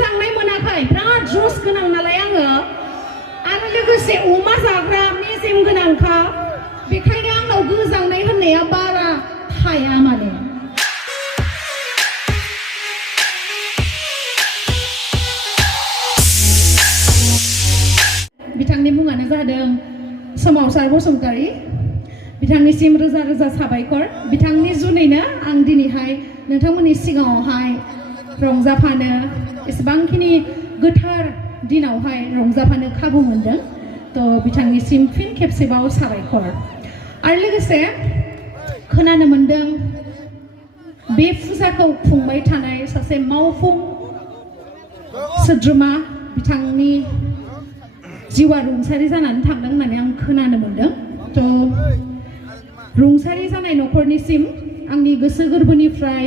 गोजांनाय मोनाखै बिराद जस गोनां नालाय आङो आरो लोगोसे अमा जाग्रा मेजेम गोनांखा बेखायनो आंनाव गोजांनाय होननाया बारा थाया माने बिथांनि मुङानो जादों सोमावसार बसुमतारी बिथांनिसिम रोजा रोजा साबायखर बिथांनि जुनैनो आं दिनैहाय नोंथांमोननि सिगाङावहाय रंजाफानो एसेबांखिनि गोथार दिनावहाय रंजाफानो खाबु मोनदों तो बिथांनिसिम फिन खेबसेबाव साबायखर आरो लोगोसे खोनानो मोनदों बे फुजाखौ खुंबाय थानाय सासे मावफुं सोद्रोमा बिथांनि जिउआ रुंसारि जानानै थांदों होननानै आं खोनानो मोनदों तो रुंसारि जानाय न'खरनिसिम आंनि गोसो गोरबोनिफ्राय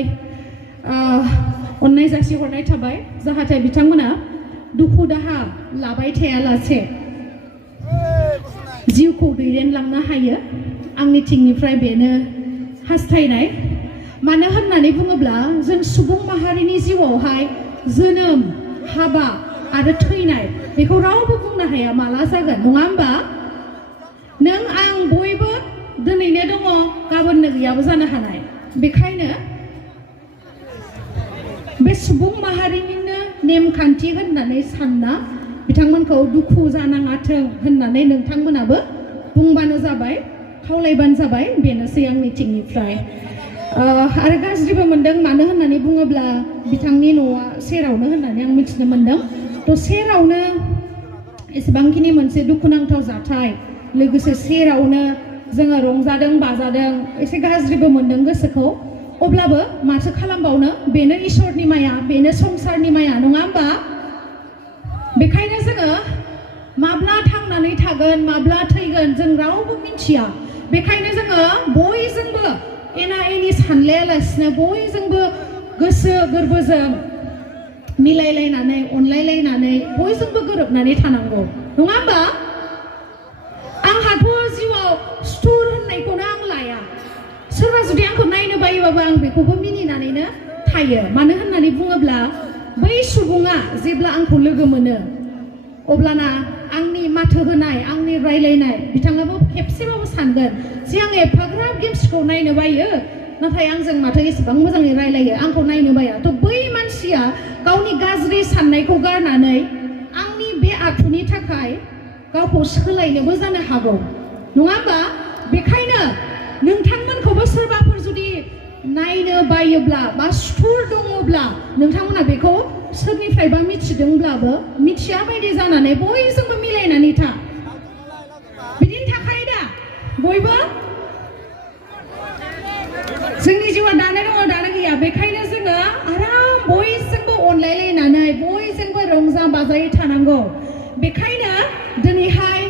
अननाय जासिहरनाय थाबाय जाहाथे बिथांमोना दुखु दाहा लाबाय थायालासे जिउखौ दैदेनलांनो हायो आंनि थिंनिफ्राय बेनो हास्थायनाय मानो होननानै बुङोब्ला जों सुबुं माहारिनि जिउआवहाय जोनोम हाबा आरो थैनाय बेखौ रावबो बुंनो हाया माला जागोन नङा होमबा नों आं बयबो दिनैनो दङ गाबोननो गैयाबो जानो हानाय बेखायनो बे सुबुं माहारिनिनो नेमखान्थि होननानै सानना बिथांमोनखौ दुखु जानाङाथों होननानै नोंथांमोनाबो बुंबानो जाबाय खावलायबानो जाबाय बेनोसै आंनि थिंनिफ्राय आरो गाज्रिबो मोनदों मानो होननानै बुङोब्ला बिथांनि न'आ सेरावनो होननानै आं मिथिनो मोनदों तो सेरावनो एसेबांखिनि मोनसे दुखुनांथाव जाथाय लोगोसे सेरावनो जोङो रंजादों बाजादों एसे गाज्रिबो मोनदों गोसोखौ अब्लाबो माथो खालामबावनो बेनो इसोरनि माया बेनो संसारनि माया नङा होमबा बेखायनो जोङो माब्ला थांनानै थागोन माब्ला थैगोन जों रावबो मिथिया बेखायनो जोङो बयजोंबो एना एनि सानलायालासिनो बयजोंबो गोसो गोरबोजों मिलायलायनानै अनलायलायनानै बयजोंबो गोरोबनानै थानांगौ नङा होमबा आंहाथ' जिउआव सुथुर होननायखौनो आं लाया सोरबा जुदि आंखौ नायनो बायोबाबो आं बेखौबो मिनिनानैनो थायो मानो होननानै बुङोब्ला बै सुबुङा जेब्ला आंखौ लोगो मोनो अब्लाना आंनि माथो होनाय आंनि रायलायनाय बिथाङाबो खेबसेबाबो सानगोन जे आं एफाग्राब गेम्सखौ नायनो बायो नाथाय आंजों माथो एसेबां मोजाङै रायलायो आंखौ नायनो बाया थ' बै मानसिया गावनि गाज्रि साननायखौ गारनानै आंनि बे आखुनि थाखाय गावखौ सोलायनोबो जानो हागौ नङा होमबा बेखायनो नोंथांमोनखौबो सोरबाफोर जुदि नायनो बायोब्ला बा सुथुर दङब्ला नोंथांमोना बेखौ सोरनिफ्रायबा मिथिदोंब्लाबो मिथिया बायदि जानानै बयजोंबो मिलायनानै था बिदिनो थाखायो दा बयबो जोंनि जिउआ दानो दङ दानो गैया बेखायनो जोङो आराम बयजोंबो अनलायलायनानै बयजोंबो रंजा बाजायै थानांगौ बेखायनो दिनैहाय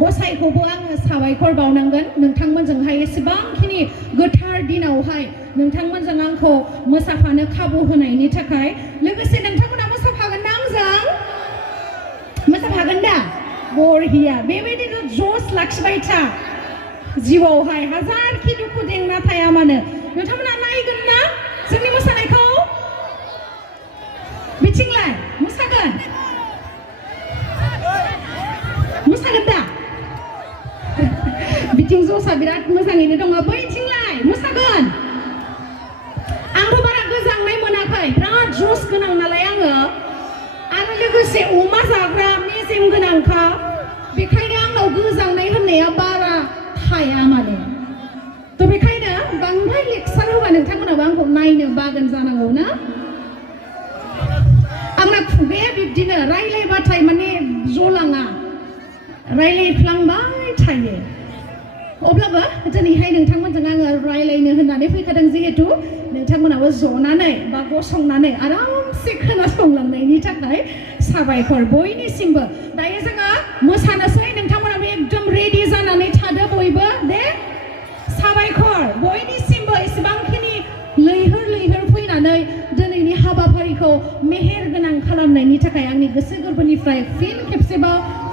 गसाइखौबो आङो साबायखर बावनांगोन नोंथांमोनजोंहाय एसेबांखिनि गोथार दिनावहाय नोंथांमोनजों आंखौ मोसाफानो खाबु होनायनि थाखाय लोगोसे नोंथांमोना मोसाफागोन ना आंजों मोसाफागोन दा बरहिया बेबायदिनो जस लाखिबाय था जिउआवहाय हाजारखि दुखु जेंना थाया मानो नोंथांमोना नायगोन ना जोंनि मोसानायखौ बिथिंलाय मोसागोन दा बिथिं जसा बिराद मोजाङैनो दङ बैथिंलाय मोसागोन आंथ' बारा गोजांनाय मोनाखै बिराद जस गोनां नालाय आङो आरो लोगोसे अमा जाग्रा मेजेम गोनांखा बेखायनो आंनाव गोजांनाय होननाया बारा थाया माने थ' बेखायनो बांद्राय लेक्सार होबा नोंथांमोनाबो आंखौ नायनो बागोन जानांगौ ना आंना खुगाया बिब्दिनो रायलायबाथाय माने जलाङा रायलायफ्लांबाय थायो अब्लाबो दिनैहाय नोंथांमोनजों आङो रायलायनो होननानै फैखादों जिहेतु नोंथांमोनाबो जनानै बा गसंनानै आरामसे खोनासंलांनायनि थाखाय साबायखर बयनिसिमबो दायो जोङो मोसानोसै नोंथांमोनाबो एकदम रेडि जानानै थादो बयबो दे साबायखर बयनिसिमबो एसेबांखिनि लैहोर लैहोर फैनानै दिनैनि हाबाफारिखौ मेहेर गोनां खालामनायनि थाखाय आंनि गोसो गोरबोनिफ्राय फिन खेबसेबाव